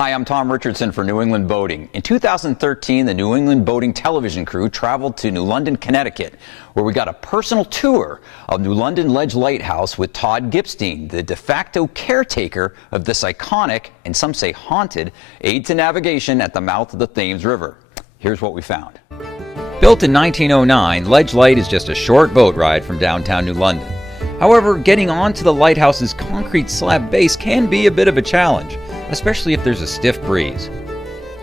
Hi, I'm Tom Richardson for New England Boating. In 2013, the New England Boating television crew traveled to New London, Connecticut, where we got a personal tour of New London Ledge Lighthouse with Todd Gipstein, the de facto caretaker of this iconic, and some say haunted, aid to navigation at the mouth of the Thames River. Here's what we found. Built in 1909, Ledge Light is just a short boat ride from downtown New London. However, getting onto the lighthouse's concrete slab base can be a bit of a challenge, especially if there's a stiff breeze.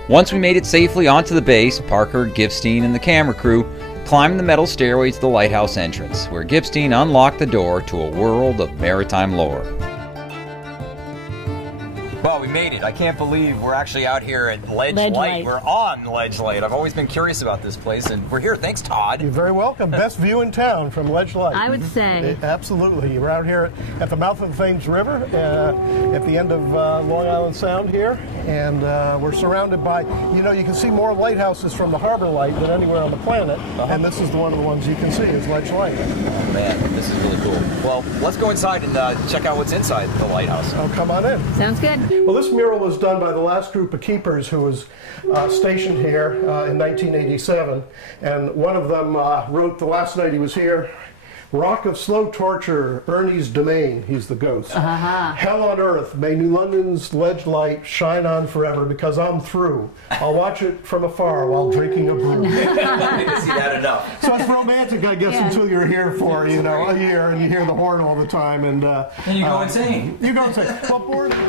Once we made it safely onto the base, Parker, Gipstein, and the camera crew climbed the metal stairway to the lighthouse entrance, where Gipstein unlocked the door to a world of maritime lore. Well, we made it. I can't believe we're actually out here at Ledge Light. We're on Ledge Light. I've always been curious about this place, and we're here. Thanks, Todd. You're very welcome. Best view in town from Ledge Light. I would say. Absolutely. We're out here at the mouth of the Thames River, at the end of Long Island Sound here, and we're surrounded by, you know, you can see more lighthouses from the harbor light than anywhere on the planet, and this is one of the ones you can see is Ledge Light. Oh, man, this is really cool. Well, let's go inside and check out what's inside the lighthouse. Oh, come on in. Sounds good. Well, this mural was done by the last group of keepers who was stationed here in 1987, and one of them wrote the last night he was here, "Rock of slow torture, Ernie's domain," he's the ghost. "Hell on earth, may New London's Ledge Light shine on forever, because I'm through. I'll watch it from afar while drinking a brew." I didn't see that enough. So it's romantic, I guess, until you're here for, you know, a year and you hear the horn all the time. And you go insane. You go insane.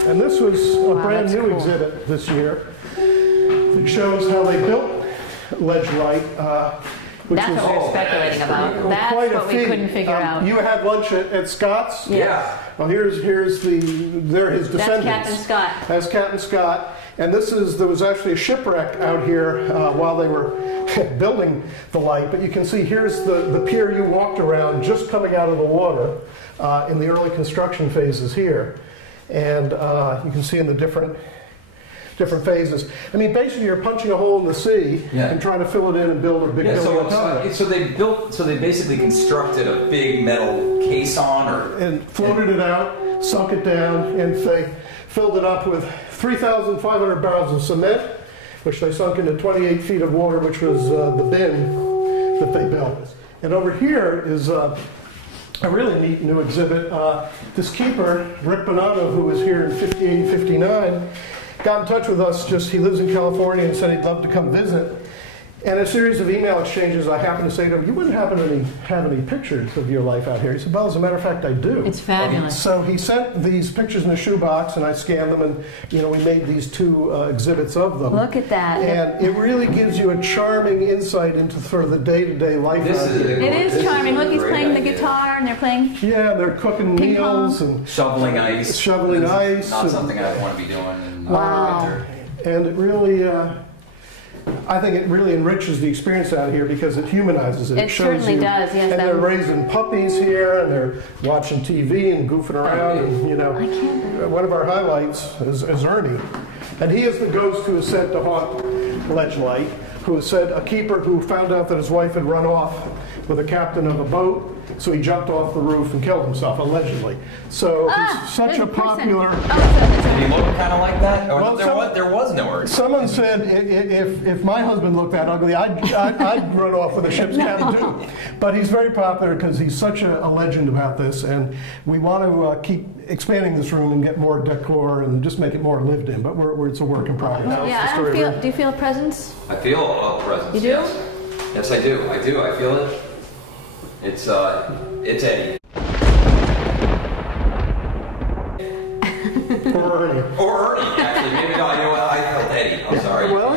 And this was a brand new exhibit this year that shows how they built Ledge Light. That's what we're speculating about. That's what we couldn't figure out. You had lunch at Scott's? Yeah. Well, they're his descendants. That's Captain Scott. That's Captain Scott. And there was actually a shipwreck out here while they were building the light. But you can see here's the pier you walked around just coming out of the water in the early construction phases here. And you can see in the different phases. I mean, basically, you're punching a hole in the sea and trying to fill it in and build a big building inside. So they basically constructed a big metal caisson, and floated it out, sunk it down, and they filled it up with 3,500 barrels of cement, which they sunk into 28 feet of water, which was the bin that they built. And over here is a really neat new exhibit. This keeper, Rick Bonato, who was here in 58 and 59, got in touch with us. He lives in California, and said he'd love to come visit. And a series of email exchanges, I happened to say to him, "You wouldn't happen to have any pictures of your life out here?" He said, "Well, as a matter of fact, I do." It's fabulous. So he sent these pictures in a shoebox, and I scanned them, and we made these two exhibits of them. Look at that. And it really gives you a charming insight into sort of the day-to-day life out here. It is charming. Look, he's playing the guitar, and they're playing. Yeah, they're cooking meals and shoveling ice. Shoveling ice. Not something I want to be doing in winter. And it really. I think it really enriches the experience out here because it humanizes it. It certainly does, yes. And they're raising puppies here, and they're watching TV and goofing around. And, one of our highlights is Ernie. And he is the ghost who is sent to haunt Ledge Light, who is said a keeper who found out that his wife had run off with a captain of a boat, so he jumped off the roof and killed himself, allegedly. So he's such a popular... Did he look kind of like that? Or well, there was no Ernie. Someone said if my husband looked that ugly, I'd run off with a ship's captain too. But he's very popular because he's such a legend about this, and we want to keep expanding this room and get more decor and just make it more lived in. But it's a work in progress. Yeah, do you feel a presence? I feel a presence. You do? Yes, I do. I feel it. It's Eddie. Or Ernie. Or Ernie, actually. Maybe no, you know what? I felt Eddie. I'm sorry. Well,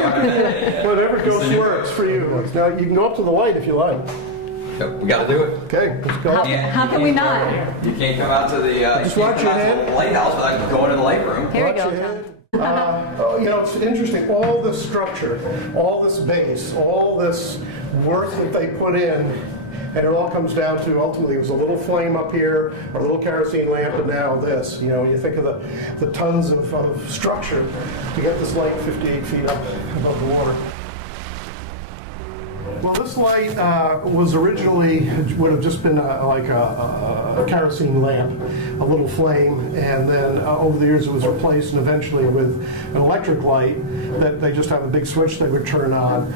whatever ghost works for you. Now, you can go up to the light if you like. We got to do it. Okay, let's go. How can we not? You can't come out to the just watch your head. Lighthouse without going to the light room. Here we go. It's interesting. All this structure, all this base, all this work that they put in, and it all comes down to ultimately it was a little flame up here, a little kerosene lamp, and now this. You think of the tons of structure to get this light 58 feet up above the water. Well, this light was originally, would have just been like a kerosene lamp, a little flame, and then over the years it was replaced, and eventually with an electric light that they just have a big switch they would turn on.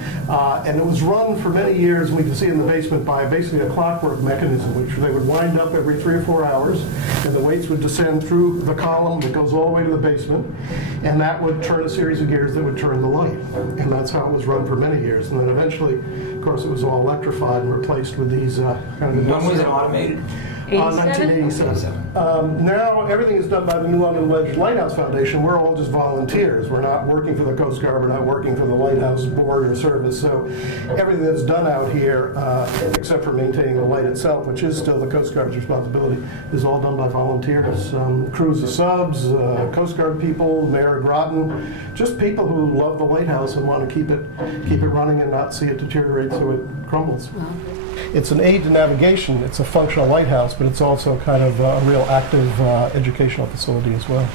And it was run for many years, and we can see in the basement, by basically a clockwork mechanism, which they would wind up every 3 or 4 hours, and the weights would descend through the column that goes all the way to the basement, and that would turn a series of gears that would turn the light. And that's how it was run for many years. And then eventually, of course, it was all electrified and replaced with these kind of... When was it automated? 1987. Now everything is done by the New London Ledge Lighthouse Foundation. We're all just volunteers. We're not working for the Coast Guard. We're not working for the Lighthouse Board or Service. So everything that's done out here, except for maintaining the light itself, which is still the Coast Guard's responsibility, is all done by volunteers. Crews of subs, Coast Guard people, Mayor Groton, just people who love the lighthouse and want to keep it running and not see it deteriorate so it crumbles. It's an aid to navigation. It's a functional lighthouse, but it's also kind of a real active educational facility as well.